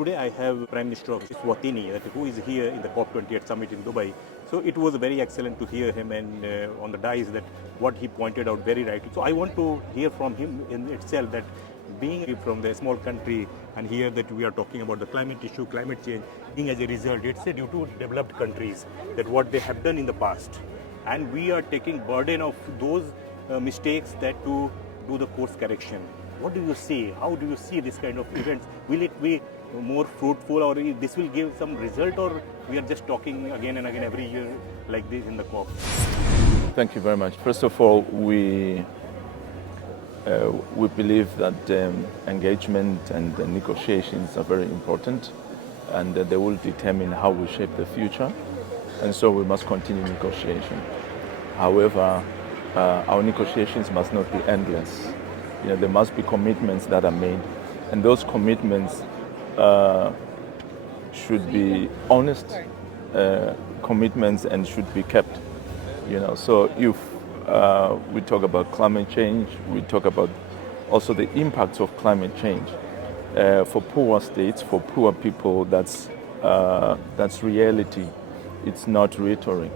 Today I have Prime Minister of Eswatini, who is here in the COP28 summit in Dubai. So it was very excellent to hear him and on the dais that what he pointed out very rightly. So I want to hear from him in itself that being from the small country and here that we are talking about the climate issue, climate change, being as a result, it's due to developed countries that what they have done in the past. And we are taking burden of those mistakes that to do the course correction. What do you see? How do you see this kind of events? Will it be more fruitful or this will give some result, or we are just talking again and again every year like this in the COP? Thank you very much. First of all, we believe that engagement and negotiations are very important, and they will determine how we shape the future, and so we must continue negotiation. However, our negotiations must not be endless. There must be commitments that are made, and those commitments should be honest commitments and should be kept. So if we talk about climate change, we talk about also the impacts of climate change for poor states, for poor people. That's reality. It's not rhetoric.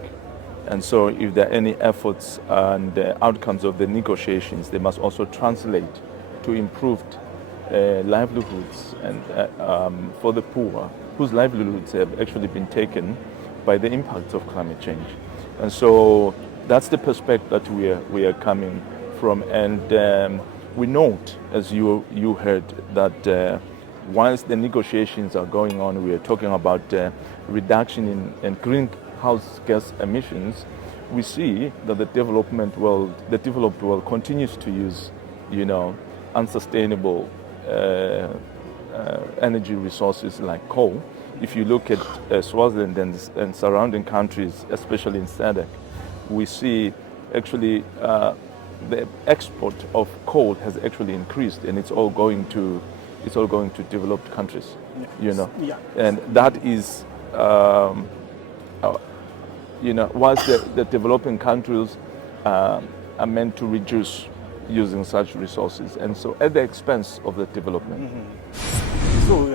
And so if there are any efforts and outcomes of the negotiations, they must also translate to improved livelihoods and for the poor, whose livelihoods have actually been taken by the impacts of climate change. And so that's the perspective that we are coming from. And we note, as you heard, that whilst the negotiations are going on, we are talking about reduction in greenhouse gas emissions. We see that the developed world continues to use, unsustainable energy resources like coal. If you look at Swaziland and surrounding countries, especially in SADC, we see actually the export of coal has actually increased, and it's all going to developed countries. Yeah. And that is whilst the developing countries are meant to reduce using such resources, and so at the expense of the development. Mm-hmm. So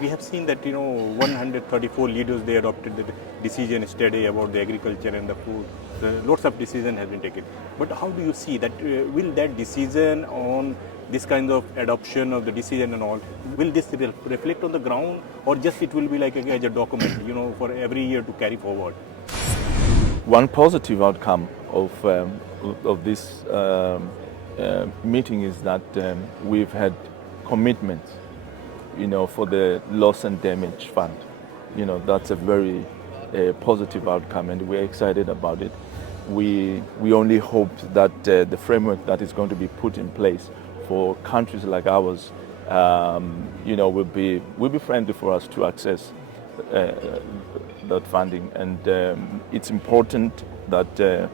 we have seen that 134 leaders, they adopted the decision yesterday about the agriculture and the food. Lots of decision has been taken. But how do you see that? Will that decision on this kind of adoption of the decision and all, will this reflect on the ground, or just it will be like as a document, for every year to carry forward? One positive outcome of this meeting is that we've had commitments, for the loss and damage fund. That's a very positive outcome, and we're excited about it. We only hope that the framework that is going to be put in place for countries like ours, will be friendly for us to access that funding. And it's important that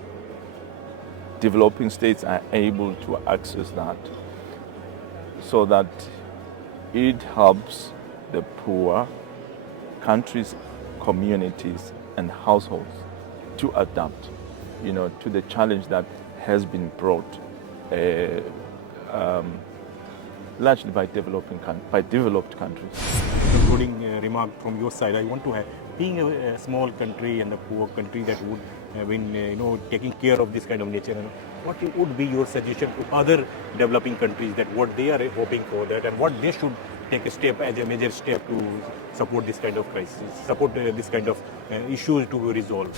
developing states are able to access that, so that it helps the poor countries, communities, and households to adapt, to the challenge that has been brought largely by developed countries. Concluding remark from your side, I want to have, being a small country and a poor country that would have been, taking care of this kind of nature, what would be your suggestion to other developing countries, that what they are hoping for that and what they should take a step as a major step to support this kind of crisis, support this kind of issues to be resolved?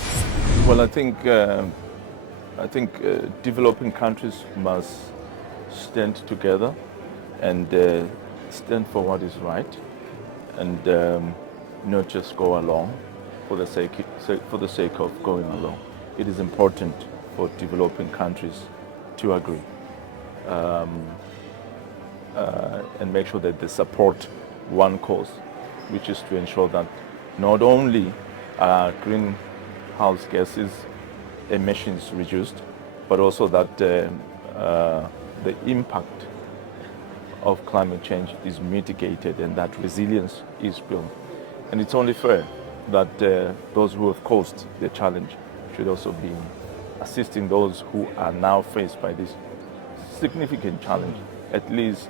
Well, I think developing countries must stand together and stand for what is right, and not just go along for the sake of going along. It is important for developing countries to agree and make sure that they support one cause, which is to ensure that not only are greenhouse gases emissions reduced, but also that the impact of climate change is mitigated and that resilience is built. And it's only fair that those who have caused the challenge should also be assisting those who are now faced by this significant challenge, at least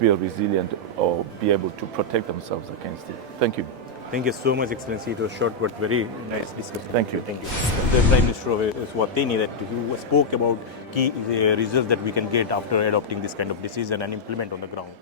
be resilient or be able to protect themselves against it. Thank you. Thank you so much, Excellency. It was short but very nice discussion. Thank you. Thank you. The Prime Minister of Eswatini that you spoke about key results that we can get after adopting this kind of decision and implement on the ground.